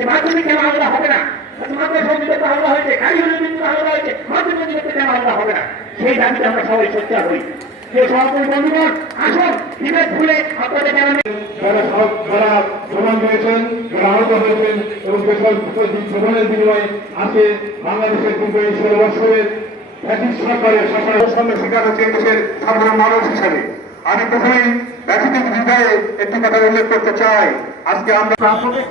যে মাধ্যমিক কেন আলাদা হবে না মাদ্রাসা সংযুক্ত আলাদা হয়েছে কারিগরি বিদ্যুৎ আলাদা হয়েছে মাধ্যমিক বিদ্যুৎ কেন আলাদা হবে না সেই দাবিতে আমরা সবাই সোচ্চার হই যে সভাপতি আমি প্রথমেই ব্যাটিক হৃদয়ে একটি কথা উল্লেখ করতে চাই। আজকে আমরা প্রাথমিক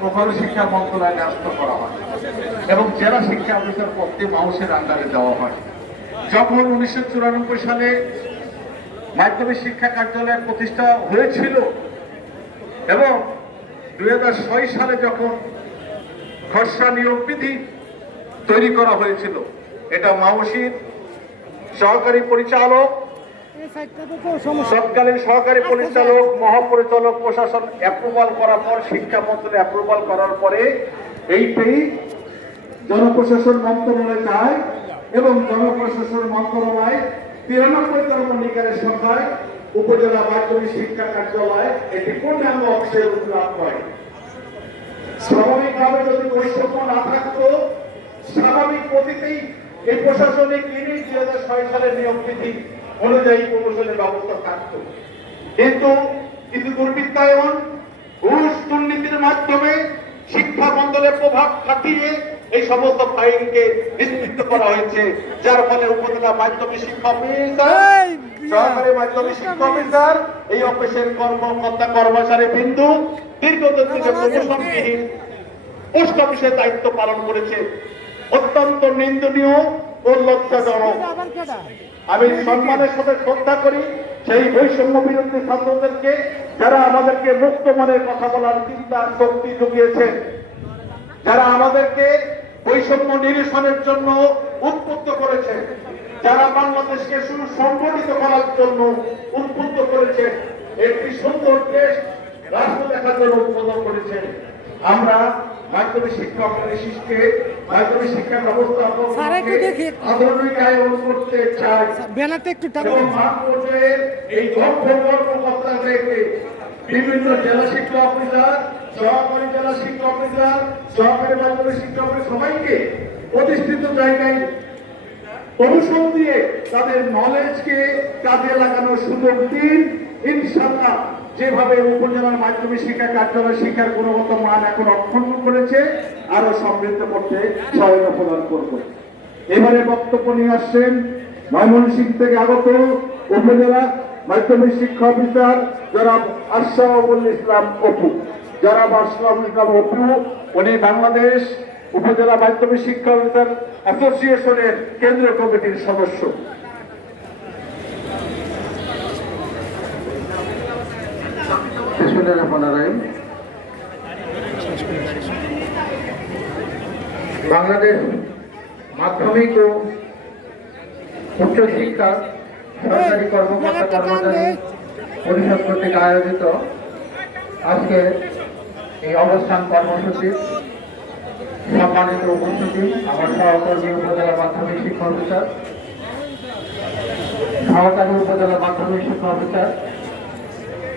প্রকৌশল শিক্ষা মন্ত্রণালয়ে ন্যস্ত করা হয় এবং জেলা শিক্ষা অফিসার পদটি মাউসের আন্ডারে দেওয়া হয়। যখন উনিশশো চুরানব্বই সালে মাধ্যমিক শিক্ষা কার্যালয় প্রতিষ্ঠা হয়েছিল এবং দু হাজার ছয় সালে যখন খসড়া নিয়োগ বিধি তৈরি করা হয়েছিল, এটা মাউসির সহকারী পরিচালক তৎকালীন সহকারী পরিচালক মহাপরিচালক প্রশাসন অ্যাপ্রুভাল করার পর শিক্ষা মন্ত্রণালয় অ্যাপ্রুভাল করার পরে এইটাই জনপ্রশাসন মন্ত্রণালয় চায় এবং জনপ্রশাসন মন্ত্রণালয় তিরানব্বই তম নিকারের সংখ্যায় উপজেলা মাধ্যমিক শিক্ষা কার্যালয় এটি পূর্ণাঙ্গ অংশে লাভ করে স্বাভাবিকভাবে যদি বৈষম্য না থাকতো স্বাভাবিক গতিতেই এই প্রশাসনিক ইউনিট দুই হাজার ছয় সালের নিয়ম বিধি অনুযায়ী প্রমোশনের ব্যবস্থা থাকতো। কিন্তু কিছু দুর্বৃত্তায়ন ঘুষ দুর্নীতির মাধ্যমে শিক্ষা মন্ডলের প্রভাব খাটিয়ে এই সমস্ত ফাইলকে নিশ্চিত করা হয়েছে যার ফলে উপজেলা মাধ্যমিক শিক্ষা অফিসার সহকারী মাধ্যমিক শিক্ষা অফিসার এই অফিসের কর্মকর্তা কর্মচারী বিন্দু দীর্ঘদিন থেকে প্রমোশনবিহীন পোস্ট অফিসের দায়িত্ব পালন করেছে। অত্যন্ত নিন্দনীয় ও লজ্জাজনক। আমি সম্মানের সাথে শ্রদ্ধা করি সেই বৈষম্য বিরোধী ছাত্রদেরকে যারা আমাদেরকে মুক্ত মনের কথা বলার চিন্তা শক্তি জুগিয়েছেন। যারা আমাদেরকে বৈষম্য নিরসনের জন্য উদ্বুদ্ধ করেছে যারা বাংলাদেশকে সুসংগঠিত করার জন্য উদ্বুদ্ধ করেছে একটি সুন্দর দেশ রাষ্ট্র দেখার জন্য উদ্বোধন করেছে আমরা মাধ্যমিক শিক্ষা শিশুকে মাধ্যমিক শিক্ষা ব্যবস্থা দেখি। আধুনিকায়ন করতে চাই। ব্যানারটা একটু মাঠ পর্যায়ে এই দক্ষ কর্মকর্তাদেরকে বিভিন্ন জেলা শিক্ষা অফিসার সহকারী জেলা শিক্ষা অফিসার সহকারী মাধ্যমিক শিক্ষা অফিসার সবাইকে প্রতিষ্ঠিত জায়গায় অনুসরণ দিয়ে তাদের নলেজকে কাজে লাগানোর সুযোগ দিন। ইনশাল্লাহ যেভাবে উপজেলার মাধ্যমিক শিক্ষা কার্যালয় শিক্ষার গুণগত মান এখন অক্ষুণ্ণ করেছে আরও সমৃদ্ধ করতে সহায়তা প্রদান করব। এবারে বক্তব্য নিয়ে আসছেন ময়মনসিংহ থেকে আগত উপজেলা মাধ্যমিক শিক্ষা অফিসার যারা আশরাফুল ইসলাম অপু। যারা আশরাফুল ইসলাম অপু, উনি বাংলাদেশ উপজেলা মাধ্যমিক শিক্ষা অফিসার অ্যাসোসিয়েশনের কেন্দ্রীয় কমিটির সদস্য। বিসমিল্লাহির রহমানির রহিম। বাংলাদেশ মাধ্যমিক ও উচ্চ শিক্ষা সরকারি কর্মকর্তা কর্মচারী পরিষদ কর্তৃক আয়োজিত আজকে এই অবস্থান কর্মসূচির সম্মানিত উপস্থিতি আমার সহকর্মী উপজেলা মাধ্যমিক শিক্ষা অফিসার সহকারী উপজেলা মাধ্যমিক শিক্ষা অফিসার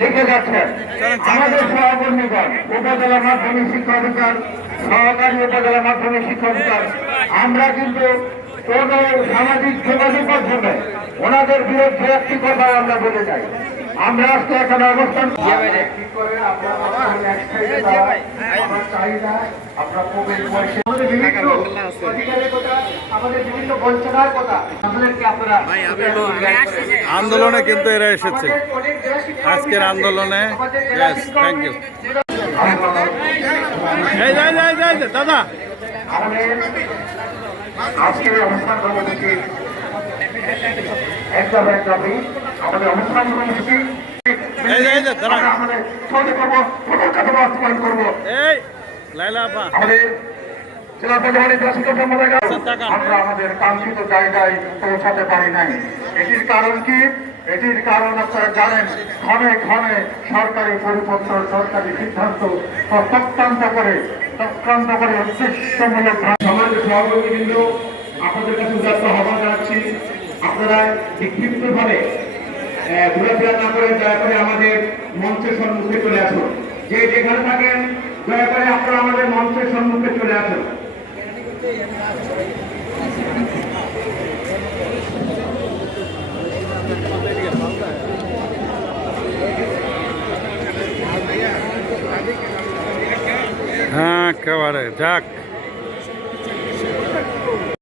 লিখে গেছেন আমাদের সহকর্মীগণ উপজেলা মাধ্যমিক শিক্ষা অধিকার সহকারী উপজেলা মাধ্যমিক শিক্ষা অধিকার আমরা কিন্তু কোন সামাজিক যোগাযোগ মাধ্যমে ওনাদের বিরুদ্ধে একটি কথা আমরা বলে যাই। আমরা আজকে এখানে অবস্থান কি করেন আপনারা এক সাইডে দাঁড়ান। আমার চাহিদা আমরা কবির বয়সে আমাদের বিভিন্ন অধিকারের কথা আমাদের বিভিন্ন বঞ্চনার কথা। আমাদেরকে আপনারা আন্দোলনে কিন্তু এরা এসেছে। আজকের আন্দোলনে যাই যাই, দাদা। আজকের অনুষ্ঠান কর্মসূচি একটা এক দাবি আমাদের করব বাস্তবায়ন করব। জেলা প্রধানের আমরা কাঙ্ক্ষিত জায়গায় পৌঁছাতে পারি নাই। এটির কারণ কি? এটির কারণ আপনারা জানেন ক্ষণে ক্ষণে সরকারি পরিপত্র সরকারি সিদ্ধান্ত প্রত্যান্ত করে চক্রান্ত করে উদ্দেশ্যমূলক সমাজের সহকর্মীবৃন্দ আপনাদের কাছে জানাচ্ছি। আপনারা বিক্ষিপ্তভাবে ঘোরাফেরা না করে দয়া করে আমাদের মঞ্চের সম্মুখে চলে আসুন। যে যেখানে থাকেন, দয়া করে আপনারা আমাদের মঞ্চের সম্মুখে চলে আসুন। হ্যাঁ একেবারে, যাক।